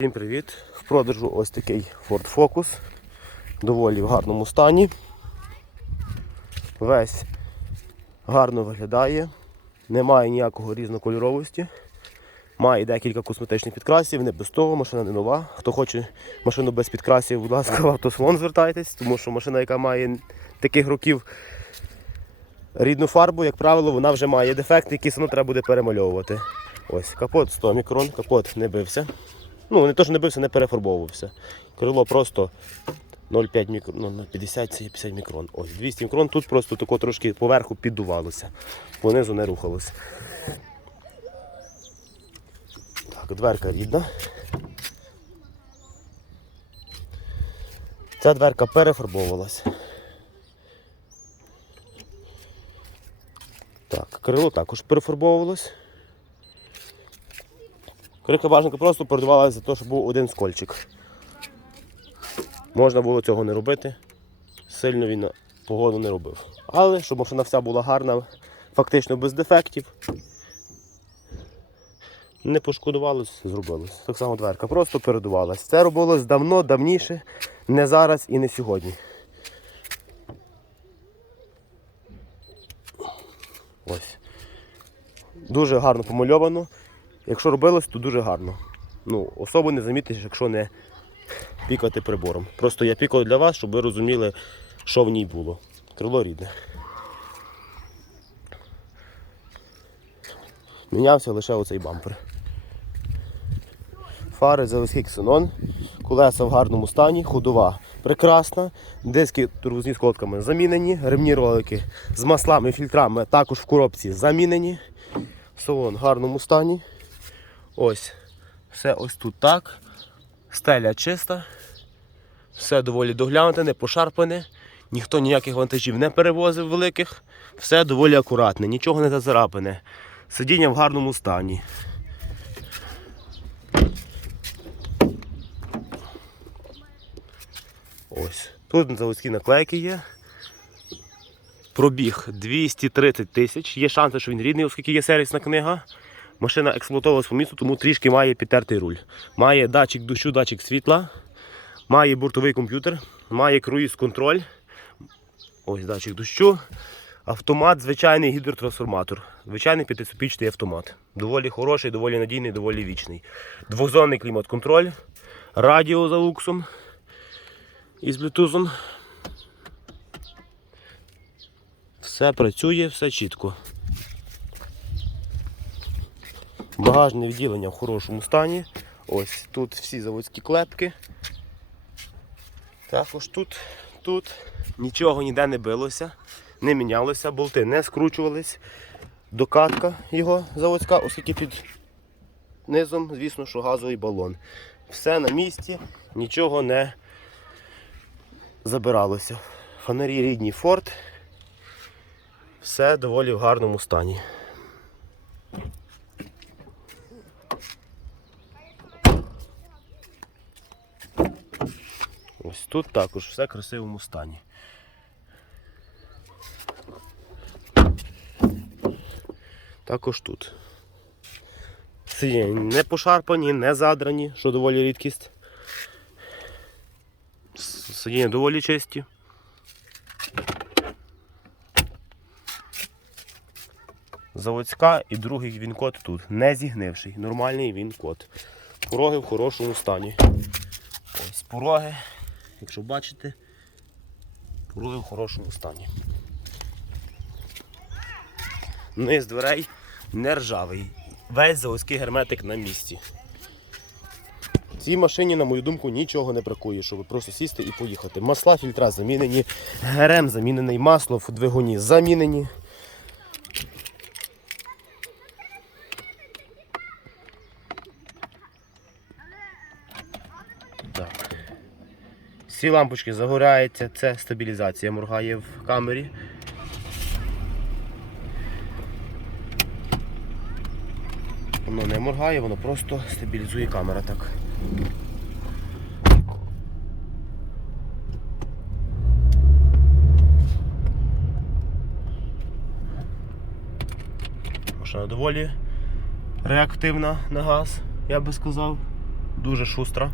Всім привіт! В продажу ось такий Ford Focus. Доволі в гарному стані. Весь гарно виглядає, немає ніякого різнокольоровості. Має декілька косметичних підкрасів, не без того, машина не нова. Хто хоче машину без підкрасів, будь ласка, в автослон звертайтесь, тому що машина, яка має таких років рідну фарбу, як правило, вона вже має дефекти, які все одно треба буде перемальовувати. Ось, капот 100 мікрон, капот не бився. Ну, не то, що не бився, не перефарбовувався. Крило просто 0,5 мікрон, ну, 0,50 це 50 мікрон. Ось 200 мікрон, тут просто тако трошки поверху піддувалося, понизу не рухалося. Так, дверка рідна. Ця дверка перефарбовувалась. Так, крило також перефарбовувалось. Крика бажанка просто продавалася за те, щоб був один скольчик. Можна було цього не робити. Сильно він погоду не робив. Але щоб машина вся була гарна, фактично без дефектів. Не пошкодувалось, зробилось. Так само дверка просто передувалась. Це робилось давно, давніше, не зараз і не сьогодні. Ось. Дуже гарно помальовано. Якщо робилось, то дуже гарно. Ну, особо не замітиш, якщо не пікати прибором. Просто я пікав для вас, щоб ви розуміли, що в ній було. Крило рідне. Мінявся лише оцей бампер. Фари заводський ксенон, колеса в гарному стані, ходова прекрасна, диски турбозні з колодками замінені, ремні ролики з маслами, фільтрами також в коробці замінені. Салон в гарному стані. Ось, все ось тут так. Стеля чиста. Все доволі доглянуте, не пошарпане. Ніхто ніяких вантажів не перевозив великих. Все доволі акуратне, нічого не зацарапане. Сидіння в гарному стані. Ось. Тут заводські наклейки є. Пробіг 230 тисяч. Є шанси, що він рідний, оскільки є сервісна книга. Машина експлуатовувалась по місту, тому трішки має підтертий руль. Має датчик дощу, датчик світла, має бортовий комп'ютер, має круїз-контроль. Ось датчик дощу. Автомат, звичайний гідротрансформатор. Звичайний п'ятисупічний автомат. Доволі хороший, доволі надійний, доволі вічний. Двохзонний клімат-контроль, радіо за луксом із блютузом. Все працює, все чітко. Багажне відділення в хорошому стані. Ось тут всі заводські клепки. Також тут, тут нічого ніде не билося, не мінялося, болти не скручувались. Докатка його заводська, оскільки під низом, звісно, що газовий балон. Все на місці, нічого не забиралося. Фонарі рідні Ford. Все доволі в гарному стані. Тут також все в красивому стані. Також тут. Сидіння не пошарпані, не задрані, що доволі рідкість. Сидіння доволі чисті. Заводська і другий він-код тут. Не зігнивший. Нормальний він-код. Пороги в хорошому стані. Ось пороги, якщо бачите, пороги в хорошому стані. Низ дверей не ржавий. Весь заводський герметик на місці. Цій машині, на мою думку, нічого не бракує, щоб просто сісти і поїхати. Масла, фільтра замінені, ГРМ замінений, масло в двигуні замінені. Так. Всі лампочки загоряються, це стабілізація моргає в камері. Воно не моргає, воно просто стабілізує камера так. Машина доволі реактивна на газ, я би сказав. дуже шустра.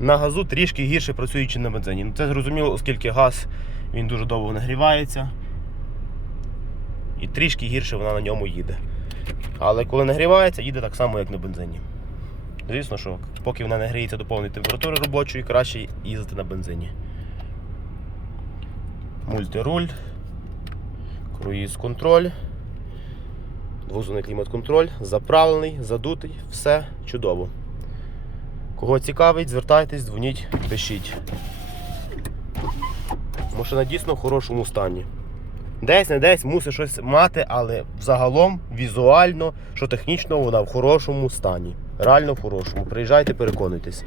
На газу трішки гірше працює, ніж на бензині. Ну, це зрозуміло, оскільки газ він дуже довго нагрівається. І трішки гірше вона на ньому їде. Але коли нагрівається, їде так само, як на бензині. Звісно, що поки вона не гріється до повної температури робочої, краще їздити на бензині. Мультируль, круїз контроль, двозонний клімат-контроль, заправлений, задутий, все чудово. Кого цікавить, звертайтесь, дзвоніть, пишіть. Машина дійсно в хорошому стані. Десь не десь мусить щось мати, але взагалом, візуально, що технічно, вона в хорошому стані. Реально в хорошому. Приїжджайте, переконуйтесь.